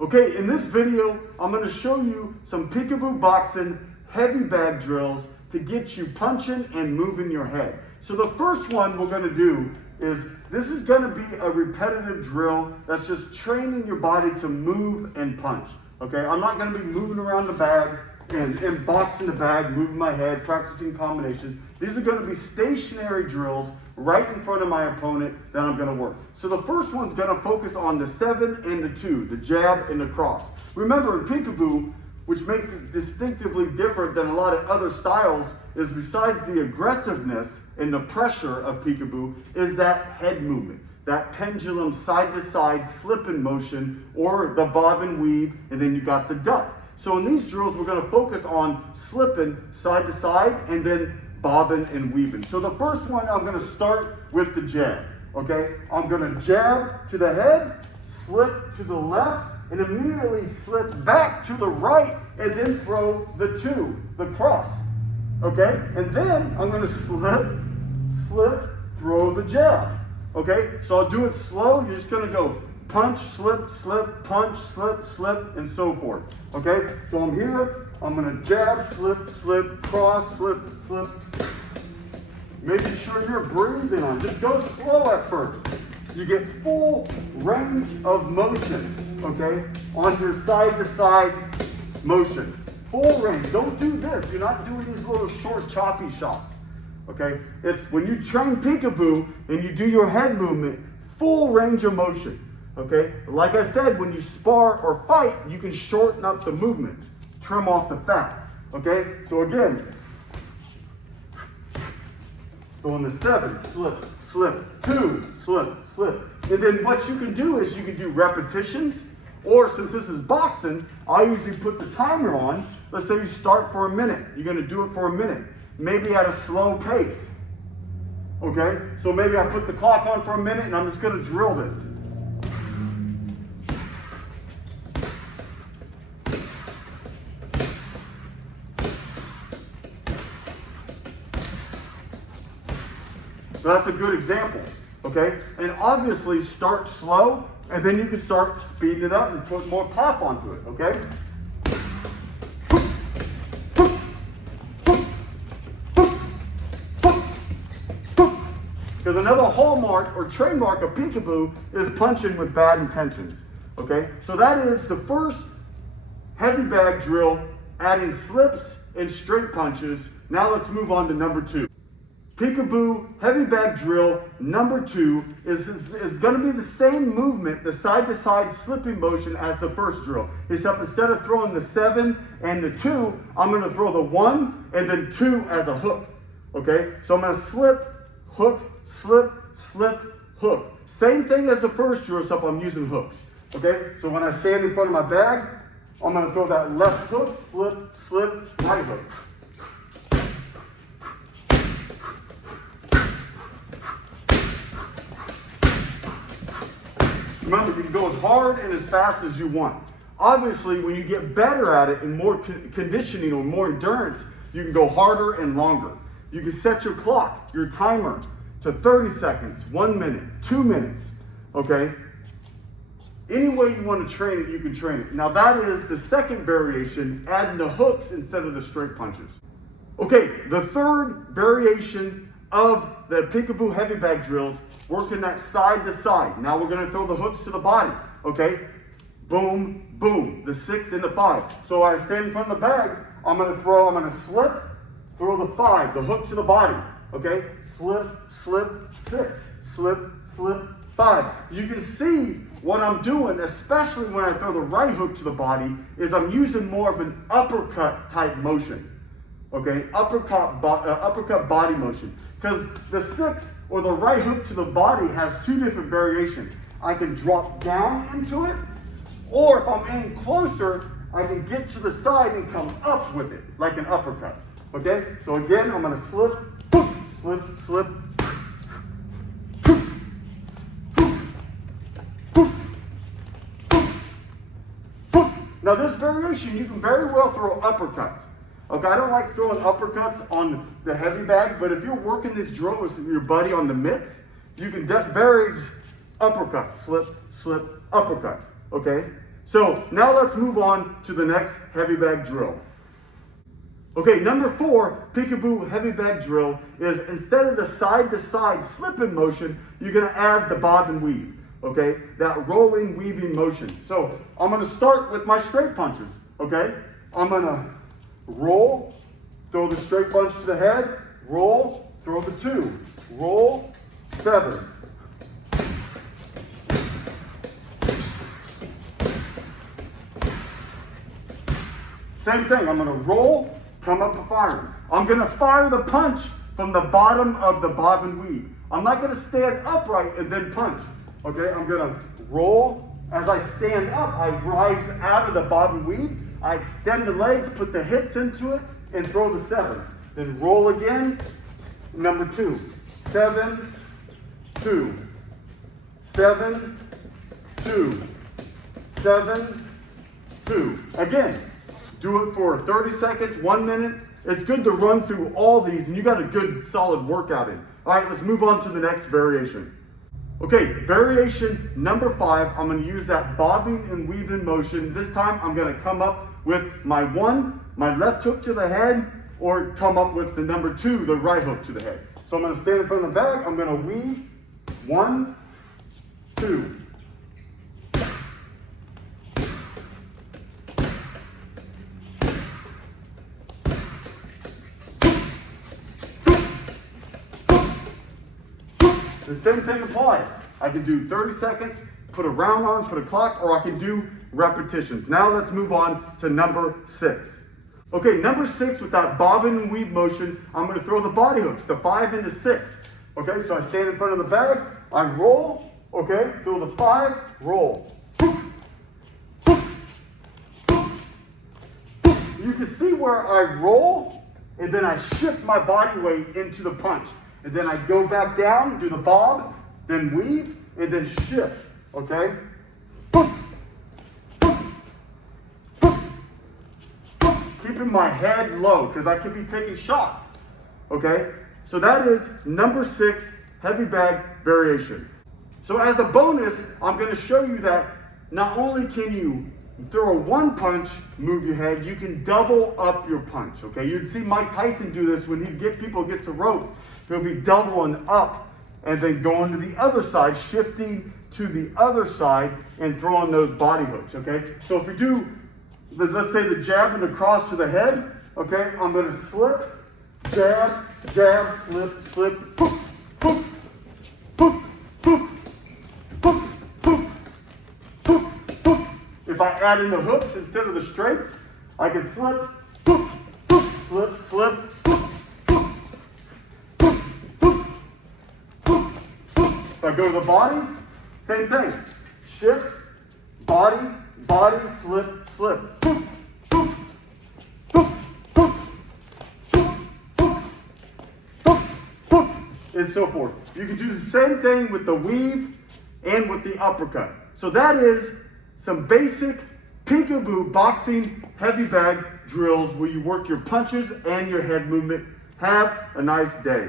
Okay, in this video, I'm going to show you some peekaboo boxing heavy bag drills to get you punching and moving your head. So the first one we're going to do is, this is going to be a repetitive drill that's just training your body to move and punch. Okay, I'm not going to be moving around the bag and boxing the bag, moving my head, practicing combinations. These are going to be stationary drills right in front of my opponent that I'm going to work. So the first one's going to focus on the 7 and the 2, the jab and the cross. Remember, in peekaboo, which makes it distinctively different than a lot of other styles, is besides the aggressiveness and the pressure of peekaboo, is that head movement, that pendulum side to side slipping motion, or the bob and weave, and then you got the duck. So in these drills, we're going to focus on slipping side to side and then bobbing and weaving. So the first one, I'm going to start with the jab. Okay, I'm going to jab to the head, slip to the left, and immediately slip back to the right, and then throw the 2, the cross. Okay, and then I'm going to slip, throw the jab. Okay, so I'll do it slow. You're just going to go punch, slip, punch, slip, and so forth. Okay, so I'm here. I'm going to jab, slip, cross, slip. Making sure you're breathing on. Just go slow at first. You get full range of motion, okay, on your side-to-side motion. Full range. Don't do this. You're not doing these little short, choppy shots, okay? It's when you train peekaboo and you do your head movement, full range of motion, okay? Like I said, when you spar or fight, you can shorten up the movements, trim off the fat, okay? So again, go on the 7, slip, 2, slip. And then what you can do is you can do repetitions, or since this is boxing, I usually put the timer on. Let's say you start for a minute. You're going to do it for a minute, maybe at a slow pace. Okay, so maybe I put the clock on for a minute and I'm just going to drill this. So that's a good example, okay? And obviously start slow, and then you can start speeding it up and put more pop onto it, okay? Because another hallmark or trademark of peekaboo is punching with bad intentions, okay? So that is the first heavy bag drill, adding slips and straight punches. Now let's move on to number 2. Peekaboo heavy bag drill number 2 is going to be the same movement, the side-to-side slipping motion as the first drill. Except instead of throwing the 7 and the 2, I'm going to throw the 1 and then 2 as a hook. Okay, so I'm going to slip, hook, slip, hook. Same thing as the first drill, except I'm using hooks. Okay, so when I stand in front of my bag, I'm going to throw that left hook, slip, right hook. Remember, you can go as hard and as fast as you want. Obviously, when you get better at it and more conditioning or more endurance, you can go harder and longer. You can set your clock, your timer, to 30 seconds, 1 minute, 2 minutes, okay? Any way you want to train it, you can train it. Now that is the second variation, adding the hooks instead of the straight punches. Okay, the third variation of the peekaboo heavy bag drills, working that side to side. Now we're going to throw the hooks to the body, okay? Boom, boom, the 6 and the 5. So I stand in front of the bag, I'm going to slip, throw the 5, the hook to the body, okay? Slip, 6, slip, 5. You can see what I'm doing, especially when I throw the right hook to the body, is I'm using more of an uppercut type motion. Okay, uppercut body motion. Because the 6 or the right hook to the body has 2 different variations. I can drop down into it, or if I'm in closer, I can get to the side and come up with it, like an uppercut. Okay, so again, I'm gonna slip, slip, now this variation, you can very well throw uppercuts. Okay, I don't like throwing uppercuts on the heavy bag, but if you're working this drill with your buddy on the mitts, you can vary uppercut, slip, uppercut, okay? So now let's move on to the next heavy bag drill. Okay, number 4 Peekaboo heavy bag drill is instead of the side to side slip-in motion, you're gonna add the bob and weave, okay? That rolling, weaving motion. So I'm gonna start with my straight punches, okay? I'm gonna roll, throw the straight punch to the head, roll, throw the 2, roll, 7. Same thing, I'm gonna roll, come up to firing. I'm gonna fire the punch from the bottom of the bob and weave. I'm not gonna stand upright and then punch, okay? I'm gonna roll. As I stand up, I rise out of the bob and weave. I extend the legs, put the hips into it, and throw the 7. Then roll again, number 2. 7, 2, 7, 2, 7, 2. Again. Do it for 30 seconds, 1 minute. It's good to run through all these and you got a good solid workout in. All right, let's move on to the next variation. Okay, variation number 5, I'm gonna use that bobbing and weaving motion. This time I'm gonna come up with my 1, my left hook to the head, or come up with the number 2, the right hook to the head. So I'm gonna stand in front of the bag, I'm gonna weave, 1, 2. The same thing applies. I can do 30 seconds, put a round on, put a clock, or I can do repetitions. Now let's move on to number 6. Okay, number 6 with that bobbin and weave motion, I'm gonna throw the body hooks, the 5 into 6. Okay, so I stand in front of the bag, I roll, okay, throw the 5, roll. Poof, poof, poof, poof. You can see where I roll, and then I shift my body weight into the punch. And then I go back down, do the bob, then weave, and then shift, okay? Poof, poof, poof, poof. Keeping my head low, because I could be taking shots, okay? So that is number 6, heavy bag variation. So as a bonus, I'm gonna show you that not only can you throw a 1 punch, move your head, you can double up your punch, okay? You'd see Mike Tyson do this when people gets a rope. He'll be doubling up and then going to the other side, shifting to the other side and throwing those body hooks, okay? So if we do, let's say the jab and the cross to the head, okay? I'm gonna slip, jab, jab, slip, slip, poof, poof, poof, poof, poof, poof, poof, poof. If I add in the hooks instead of the straights, I can slip, poof, poof, slip, slip, poof. If I go to the body, same thing. Shift, body, body, slip, slip. Poof, poof, poof, poof, poof, poof, poof, poof, and so forth. You can do the same thing with the weave and with the uppercut. So that is some basic Peekaboo boxing heavy bag drills where you work your punches and your head movement. Have a nice day.